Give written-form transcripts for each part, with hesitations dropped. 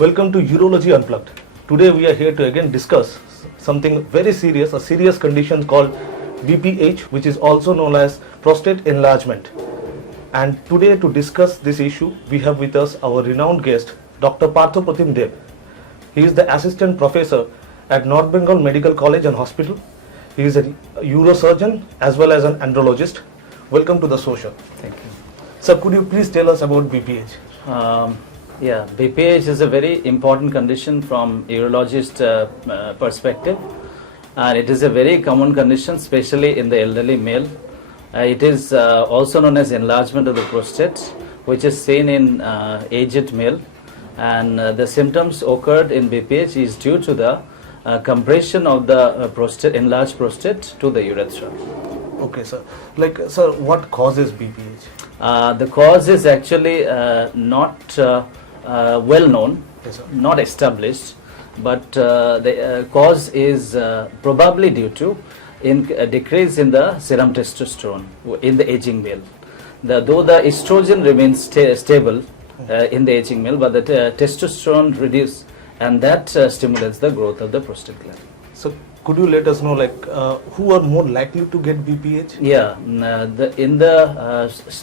Welcome to Urology Unplugged. Today we are here to again discuss something very serious, a serious condition called BPH, which is also known as prostate enlargement. And today to discuss this issue, we have with us our renowned guest, Dr. Partha Pratim. He is the assistant professor at North Bengal Medical College and Hospital. He is a neurosurgeon as well as an andrologist. Welcome to the show, sir. Thank you. Sir, could you please tell us about BPH? BPH is a very important condition from urologist perspective, and it is a very common condition, especially in the elderly male. It is also known as enlargement of the prostate, which is seen in aged male, and the symptoms occurred in BPH is due to the compression of the prostate, enlarged prostate to the urethra. Okay, sir. Sir, what causes BPH? The cause is actually not well known, Yes, sir. not established, but the cause is probably due to decrease in the serum testosterone in the aging male. Though the estrogen remains stable in the aging male, but the testosterone reduces, and that stimulates the growth of the prostate gland. So, could you let us know, who are more likely to get BPH? Yeah,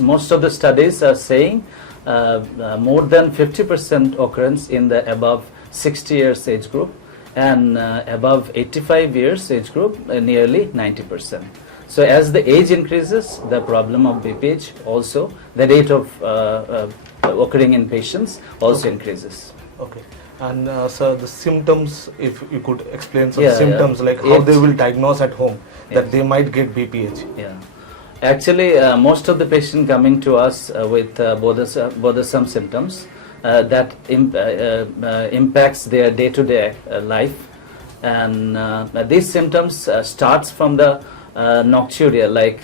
most of the studies are saying more than 50% occurrence in the above 60 years age group, and above 85 years age group nearly 90%. So as the age increases, the problem of BPH also, the rate of occurring in patients also increases. Okay. And sir, the symptoms, if you could explain some symptoms, like how they will diagnose at home that they might get BPH. Yeah. Actually, most of the patients coming to us with bothersome symptoms that impacts their day-to-day life, and these symptoms starts from the nocturia, like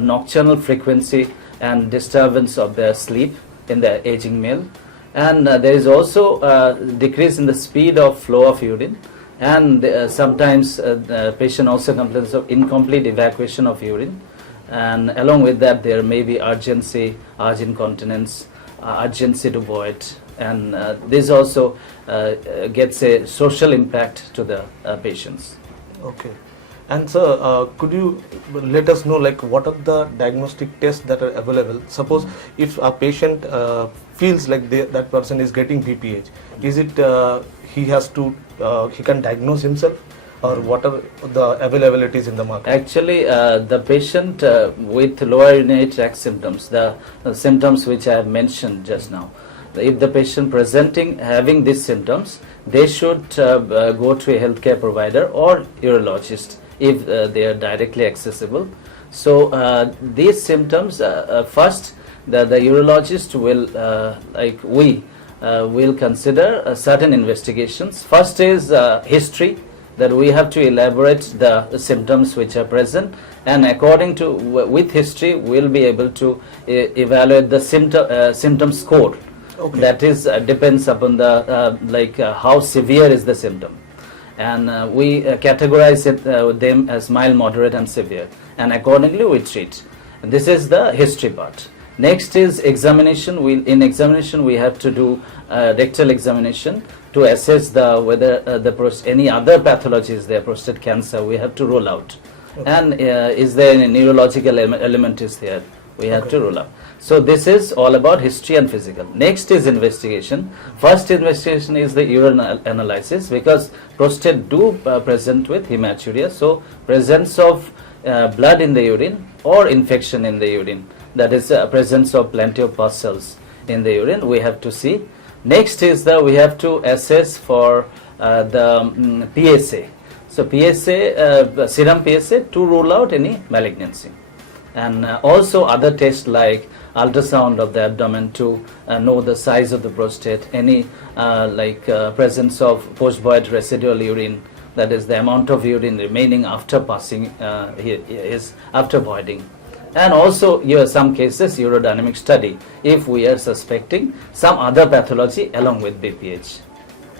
nocturnal frequency and disturbance of their sleep in the aging male, and there is also decrease in the speed of flow of urine, and sometimes the patient also complains of incomplete evacuation of urine, and along with that there may be urgency, urge incontinence, urgency to void, and this also gets a social impact to the patients. Okay. And sir, could you let us know what are the diagnostic tests that are available? Suppose if a patient feels like that person is getting BPH, is it he can diagnose himself, or what are the availabilities in the market? Actually, the patient with lower urinary tract symptoms, the symptoms which I have mentioned just now, if the patient having these symptoms, they should go to a healthcare provider or urologist if they are directly accessible. So these symptoms, first the urologist will will consider certain investigations. First is history, that we have to elaborate the symptoms which are present, and according to with history we'll be able to evaluate the symptom score. Okay. That is depends upon the how severe is the symptom, and we categorize them as mild, moderate and severe, and accordingly we treat. This is the history part. Next is examination. In examination we have to do rectal examination to assess whether any other pathologies there, prostate cancer, we have to rule out. Okay. And is there any neurological element is there, we have to rule out. So this is all about history and physical. Next is investigation. First investigation is the urine analysis, because prostate do present with hematuria, so presence of blood in the urine or infection in the urine, that is presence of plenty of pus cells in the urine, we have to see. Next is we have to assess for the PSA. So PSA, serum PSA, to rule out any malignancy, and also other tests like ultrasound of the abdomen to know the size of the prostate, any presence of post-void residual urine, that is the amount of urine remaining after passing after voiding. And also some cases urodynamic study if we are suspecting some other pathology along with BPH.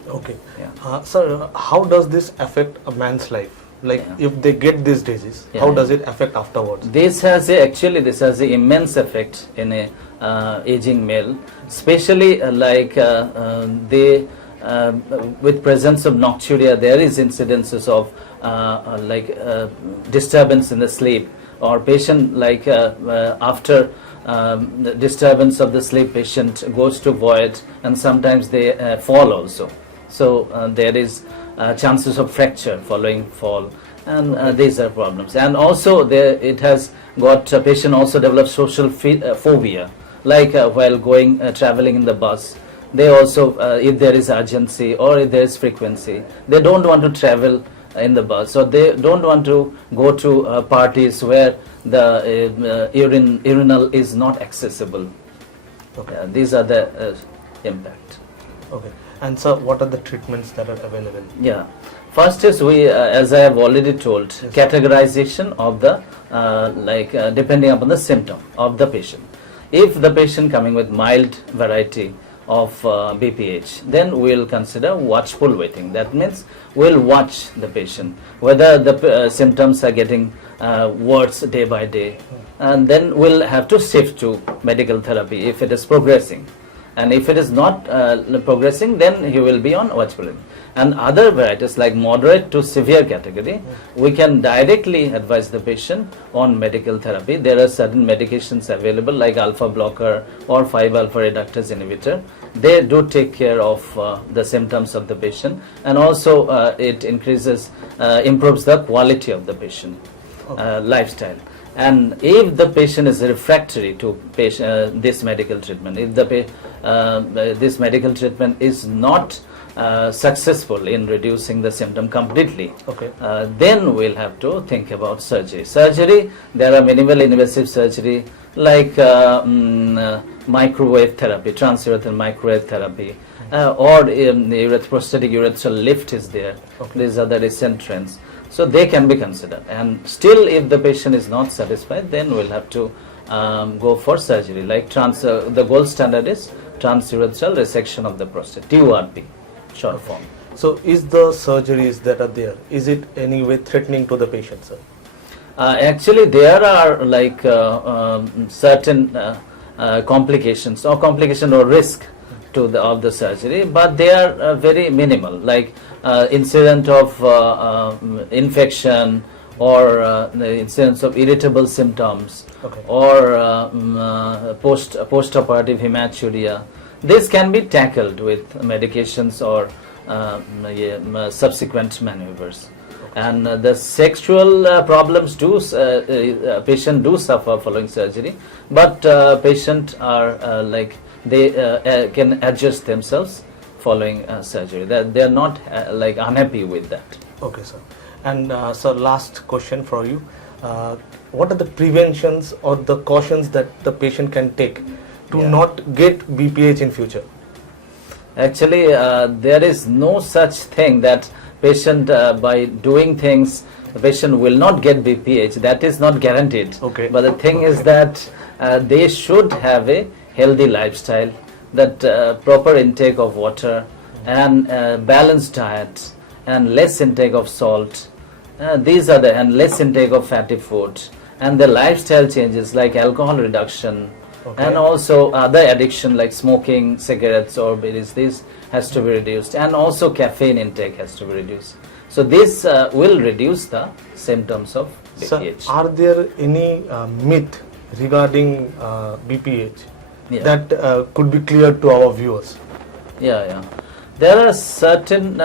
Okay. Yeah. Sir, how does this affect a man's life? If they get this disease, how does it affect afterwards? This has an immense effect in a aging male, especially they with presence of nocturia, there is incidences of disturbance in the sleep, or patient after the disturbance of the sleep, patient goes to void, and sometimes they fall also. So there is chances of fracture following fall, and these are problems. And also it has got patient also develops social phobia, while going traveling in the bus. They also, if there is urgency or if there is frequency, they don't want to travel in the bus, or they don't want to go to parties where the urinal is not accessible. Okay. These are the impact. Okay. And sir, what are the treatments that are available? Yeah. First is we, as I have already told, categorization of the depending upon the symptom of the patient. If the patient coming with mild variety of BPH, then we will consider watchful waiting. That means we will watch the patient whether the symptoms are getting worse day by day, and then we will have to shift to medical therapy if it is progressing. And if it is not progressing, then he will be on watchful waiting. And other varieties like moderate to severe category, we can directly advise the patient on medical therapy. There are certain medications available like alpha blocker or 5-alpha reductase inhibitor. They do take care of the symptoms of the patient, and also it improves the quality of the patient lifestyle. And if the patient is refractory to this medical treatment, if this medical treatment is not successful in reducing the symptom completely, then we'll have to think about surgery. There are minimal invasive surgery like microwave therapy, transurethral microwave therapy, or prostatic urethral lift is there. These are the recent trends. So they can be considered. And still, if the patient is not satisfied, then we'll have to go for surgery. Like the gold standard is transurethral resection of the prostate, TURP, short form. So is the surgeries that are there, is it any way threatening to the patient, sir? Actually, there are certain complications or risk of the surgery, but they are very minimal, like incident of infection, or the incidence of irritable symptoms, or post-operative hematuria. This can be tackled with medications or subsequent maneuvers. And the sexual problems patient do suffer following surgery, but patient are they can adjust themselves following surgery. They are not unhappy with that. Okay, sir. And sir, last question for you. What are the preventions or the cautions that the patient can take to not get BPH in future? Actually, there is no such thing that patient by doing things the patient will not get BPH. That is not guaranteed. But the thing is that they should have a healthy lifestyle, that proper intake of water, and balanced diet, and less intake of salt. And less intake of fatty food, and the lifestyle changes like alcohol reduction, and also other addiction like smoking, cigarettes, or this has to be reduced, and also caffeine intake has to be reduced. So this will reduce the symptoms of BPH. Sir, are there any myth regarding BPH that could be cleared to our viewers? There are certain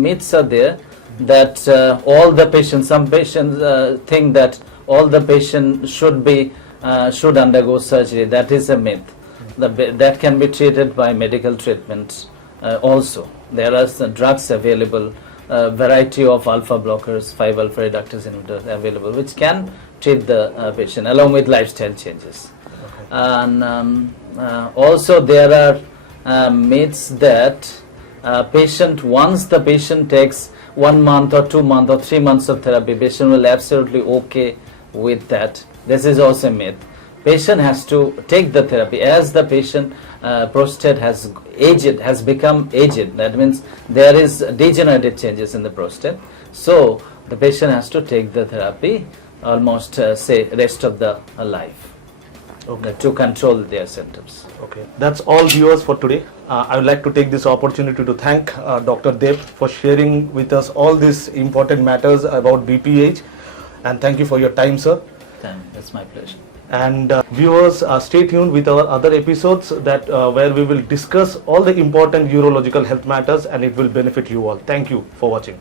myths are there that all the patients, some patients think that all the patients should undergo surgery. That is a myth. That can be treated by medical treatment also. There are some drugs available, variety of alpha blockers, 5-alpha reductase inhibitors available, which can treat the patient along with lifestyle changes. And also there are myths that once the patient takes 1 month or 2 months or 3 months of therapy, patient will absolutely okay with that. This is also a myth. Patient has to take the therapy as the patient prostate has become aged. That means there is degenerative changes in the prostate. So the patient has to take the therapy almost rest of the life. to control their symptoms. Okay, that's all viewers for today. I would like to take this opportunity to thank Dr. Dev for sharing with us all these important matters about BPH, and thank you for your time, sir. It's my pleasure. And viewers, stay tuned with our other episodes that where we will discuss all the important urological health matters, and it will benefit you all. Thank you for watching.